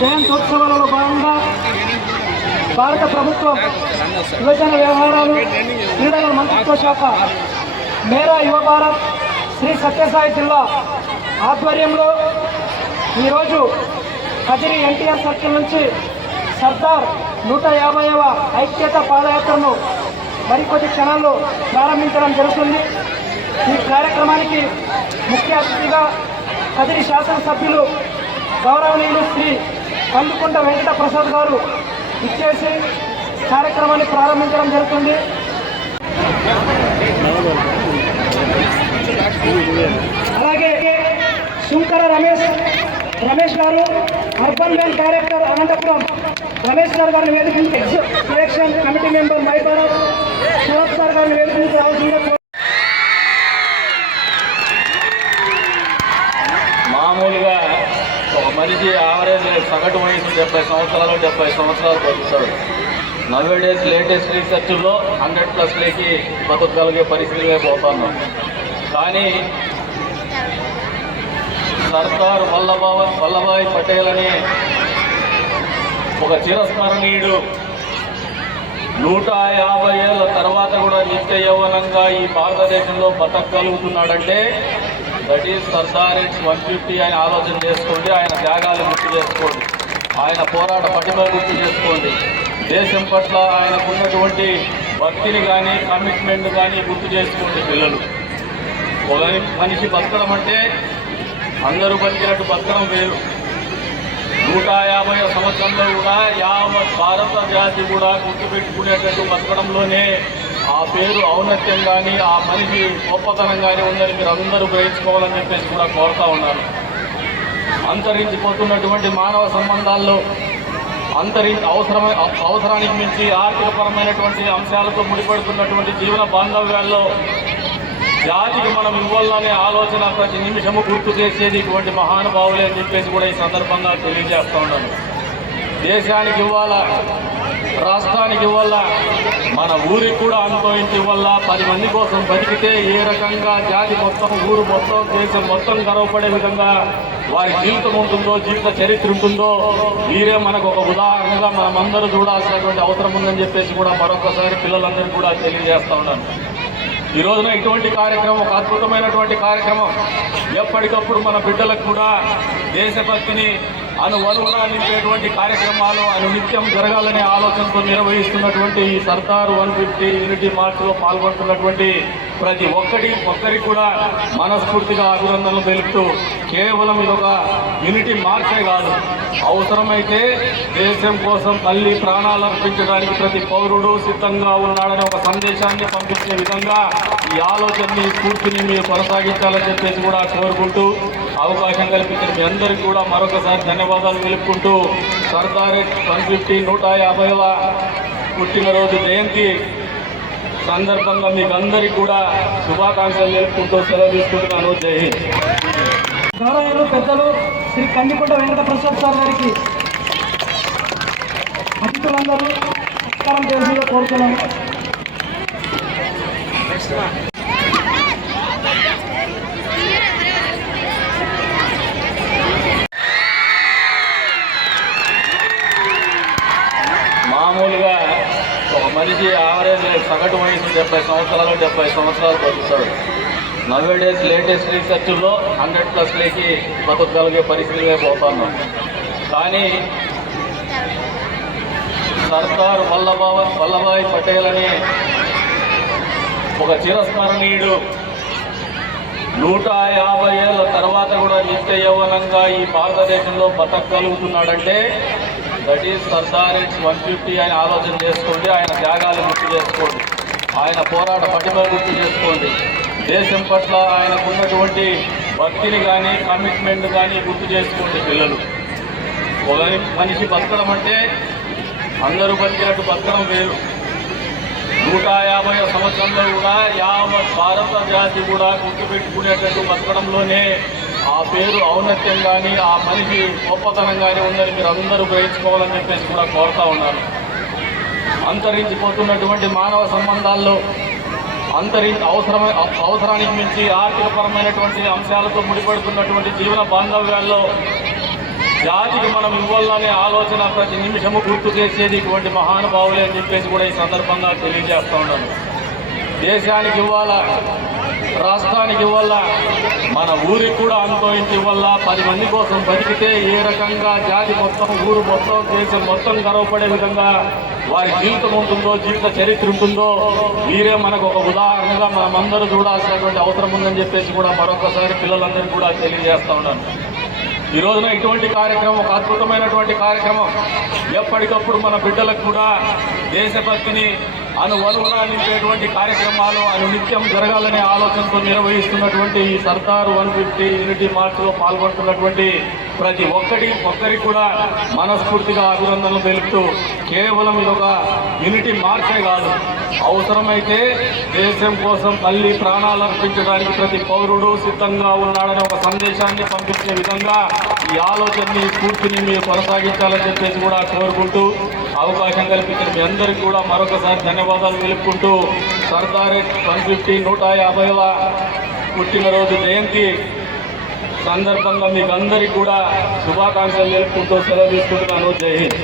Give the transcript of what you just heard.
జయంతోత్సవాలలో భాగంగా భారత ప్రభుత్వం యువజన వ్యవహారాలు క్రీడల మంత్రిత్వ శాఖ మేరా యువ భారత్ శ్రీ సత్యసాయి జిల్లా ఆధ్వర్యంలో ఈరోజు కదిరి ఎన్టీఆర్ సర్కిల్ నుంచి సర్దార్ 150వ ఐక్యత పాదయాత్రను మరికొద్ది క్షణాల్లో ప్రారంభించడం జరుగుతుంది. ఈ కార్యక్రమానికి ముఖ్య అతిథిగా కదిరి శాసనసభ్యులు గౌరవనీయులు శ్రీ కందుకుంట వెంకట ప్రసాద్ గారు ఇచ్చేసి కార్యక్రమాన్ని ప్రారంభించడం జరుగుతుంది. అలాగే Shunkara Ramesh garu urban bank director Anantapuram Ramesh sir గారిని వేదికకి selection committee member Maibarao Sharath sir గారిని వేదికకి రావాల్సిందిగా. మామూలుగా ఒక మనిషి యావరేజ్ సగటు వయసు 70 సంవత్సరాలు 70 సంవత్సరాలు బతుకుతాడు. నవేడేస్ లేటెస్ట్ రీసెర్చ్లో 100+కి బతకగలిగే పరిస్థితిగా పోతున్నాం. కానీ సర్దార్ వల్లభాయ్ పటేల్ అనే ఒక చిరస్మరణీయుడు 150 ఏళ్ళ తర్వాత కూడా నిత్య యౌవనంగా ఈ భారతదేశంలో బతకగలుగుతున్నాడంటే దట్ ఈజ్ సర్దార్ 150 ఆయన ఆలోచన చేసుకోండి, ఆయన త్యాగాలు గుర్తు చేసుకోండి, ఆయన పోరాట పటిమ గుర్తు చేసుకోండి, దేశం పట్ల ఆయనకున్నటువంటి భక్తిని కానీ కమిట్మెంట్ కానీ గుర్తు చేసుకోండి. పిల్లలు ఒక మనిషి బతకడం అంటే అందరూ బతికినట్టు బతకడం వేరు. 150వ సంవత్సరంలో కూడా యావత్ భారత జాతి కూడా గుర్తుపెట్టుకునేటట్టు బతకడంలోనే ఆ పేరు ఔన్నత్యం కానీ ఆ మనిషి గొప్పతనం కానీ ఉందని మీరు అందరూ గ్రహించుకోవాలని చెప్పేసి కూడా కోరుతా ఉన్నాను. అంతరించిపోతున్నటువంటి మానవ సంబంధాల్లో అవసరానికి మించి ఆర్థికపరమైనటువంటి అంశాలతో ముడిపడుతున్నటువంటి జీవన బాంధవ్యాల్లో జాతికి మనం ఇవ్వాలనే ఆలోచన ప్రతి నిమిషము గుర్తు చేసేది ఇటువంటి మహానుభావులే అని చెప్పేసి కూడా ఈ సందర్భంగా తెలియజేస్తూ ఉన్నాను. దేశానికి ఇవ్వాలా, రాష్ట్రానికి ఇవ్వాలా, మన ఊరికి కూడా అంతో ఇంటి ఇవ్వాలా. 10 మంది కోసం బతికితే ఏ రకంగా జాతి మొత్తం, ఊరు మొత్తం, దేశం మొత్తం గర్వపడే విధంగా వారి జీవితం ఉంటుందో, జీవిత చరిత్ర ఉంటుందో మీరే మనకు ఒక ఉదాహరణగా మనమందరూ చూడాల్సినటువంటి అవసరం ఉందని చెప్పేసి కూడా మరొకసారి పిల్లలందరికీ కూడా తెలియజేస్తూ ఉన్నాను. ఈ రోజున ఇటువంటి కార్యక్రమం ఒక అద్భుతమైనటువంటి కార్యక్రమం. ఎప్పటికప్పుడు మన బిడ్డలకు కూడా దేశభక్తిని అనువనువునా నింపేటువంటి కార్యక్రమాలు నిత్యం జరగాలనే ఆలోచనతో నిర్వహిస్తున్నటువంటి ఈ సర్దార్ 150 యూనిటీ మార్చ్లో పాల్గొంటున్నటువంటి ప్రతి ఒక్కరికి కూడా మనస్ఫూర్తిగా అభినందనలు తెలుపుతూ, కేవలం ఇదొక యూనిటీ మార్చే కాదు, అవసరమైతే దేశం కోసం తల్లి ప్రాణాలు అర్పించడానికి ప్రతి పౌరుడు సిద్ధంగా ఉన్నాడనే ఒక సందేశాన్ని పంపించే విధంగా ఈ ఆలోచనని, స్ఫూర్తిని మీరు కొనసాగించాలని చెప్పేసి కూడా కోరుకుంటూ, అవకాశం కల్పించిన మీ అందరికీ కూడా మరొకసారి ధన్యవాదాలు తెలుపుకుంటూ, సర్దార్ 150 150వ పుట్టినరోజు జయంతి సందర్భంగా మీకు అందరికీ కూడా శుభాకాంక్షలు తెలుపుకుంటూ సెలవు తీసుకుంటున్నాను. జై హింద్. గౌరవనీయులు పెద్దలు శ్రీ కందికుంట వెంకట ప్రసాద్ సార్ గారికి అతిథులందరూ నమస్కారం చేసి కోరుతున్నాను. మామూలుగా ఒక మనిషి యావరేజ్ సగటు వయసు 70 సంవత్సరాలు 70 సంవత్సరాలు బతుకుతాడు. నవేడేస్ లేటెస్ట్ రీసెర్చ్లో 100+కి బతకగలిగే పరిస్థితిగా పోతున్నాం. కానీ సర్దార్ వల్లభాయ్ పటేల్ అనే ఒక చిరస్మరణీయుడు 150 ఏళ్ళ తర్వాత కూడా నిత్య యౌవనంగా ఈ భారతదేశంలో బతకగలుగుతున్నాడంటే దట్ ఈజ్ సర్దార్ 150 ఆయన ఆలోచన చేసుకోండి, ఆయన త్యాగాలు గుర్తు చేసుకోండి, ఆయన పోరాట పటిమ గుర్తు చేసుకోండి, దేశం పట్ల ఆయనకున్నటువంటి భక్తిని కానీ కమిట్మెంట్ కానీ గుర్తు చేసుకోండి. పిల్లలు ఒక మనిషి బతకడం అంటే అందరూ బతికినట్టు బతకడం వేరు. 150వ సంవత్సరంలో కూడా యావత్ భారత జాతి కూడా గుర్తుపెట్టుకునేటట్టు బతకడంలోనే ఆ పేరు ఔన్నత్యం కానీ ఆ మనిషి గొప్పతనం కానీ ఉందని మీరు అందరూ గ్రహించుకోవాలని చెప్పేసి కూడా కోరుతా ఉన్నాను. అంతరించిపోతున్నటువంటి మానవ సంబంధాల్లో అవసరానికి మించి ఆర్థికపరమైనటువంటి అంశాలతో ముడిపడుతున్నటువంటి జీవన బాంధవ్యాల్లో జాతికి మనం ఇవ్వాలనే ఆలోచన ప్రతి నిమిషము గుర్తు చేసేది ఇటువంటి మహానుభావులే అని చెప్పేసి కూడా ఈ సందర్భంగా తెలియజేస్తా ఉన్నాను. దేశానికి ఇవ్వాలా, రాష్ట్రానికి ఇవ్వాలా, మన ఊరికి కూడా అంతో ఇంటి వల్ల 10 మంది కోసం బతికితే ఏ రకంగా జాతి మొత్తం, ఊరు మొత్తం, దేశం మొత్తం గర్వపడే విధంగా వారి జీవితం ఉంటుందో, జీవిత చరిత్ర ఉంటుందో వీరే మనకు ఒక ఉదాహరణగా మనమందరూ చూడాల్సినటువంటి అవసరం ఉందని చెప్పేసి కూడా మరొకసారి పిల్లలందరికీ కూడా తెలియజేస్తా ఉన్నాను. ఈ రోజున ఇటువంటి కార్యక్రమం ఒక అద్భుతమైనటువంటి కార్యక్రమం. ఎప్పటికప్పుడు మన బిడ్డలకు కూడా దేశభక్తిని అనువనువునా నింపేటువంటి కార్యక్రమాలు అనునిత్యం జరగాలనే ఆలోచనతో నిర్వహిస్తున్నటువంటి ఈ సర్దార్ 150 యూనిటీ మార్చ్లో పాల్గొంటున్నటువంటి ప్రతి ఒక్కరికి కూడా మనస్ఫూర్తిగా అభినందనలు తెలుపుతూ, కేవలం ఇదొక యూనిటీ మార్చే కాదు, అవసరమైతే దేశం కోసం మళ్ళీ ప్రాణాలు అర్పించడానికి ప్రతి పౌరుడు సిద్ధంగా ఉన్నాడనే ఒక సందేశాన్ని పంపించే విధంగా ఈ ఆలోచనని, స్ఫూర్తిని మీరు కొనసాగించాలని చెప్పేసి కూడా కోరుకుంటూ, అవకాశం కల్పించిన మీ అందరికీ కూడా మరొకసారి ధన్యవాదాలు తెలుపుకుంటూ, సర్దార్ 150 150వ పుట్టినరోజు జయంతి సందర్భంగా మీకు అందరికీ కూడా శుభాకాంక్షలు తెలుపుకుంటూ సెలవు తీసుకుంటున్నాను. జై హింద్.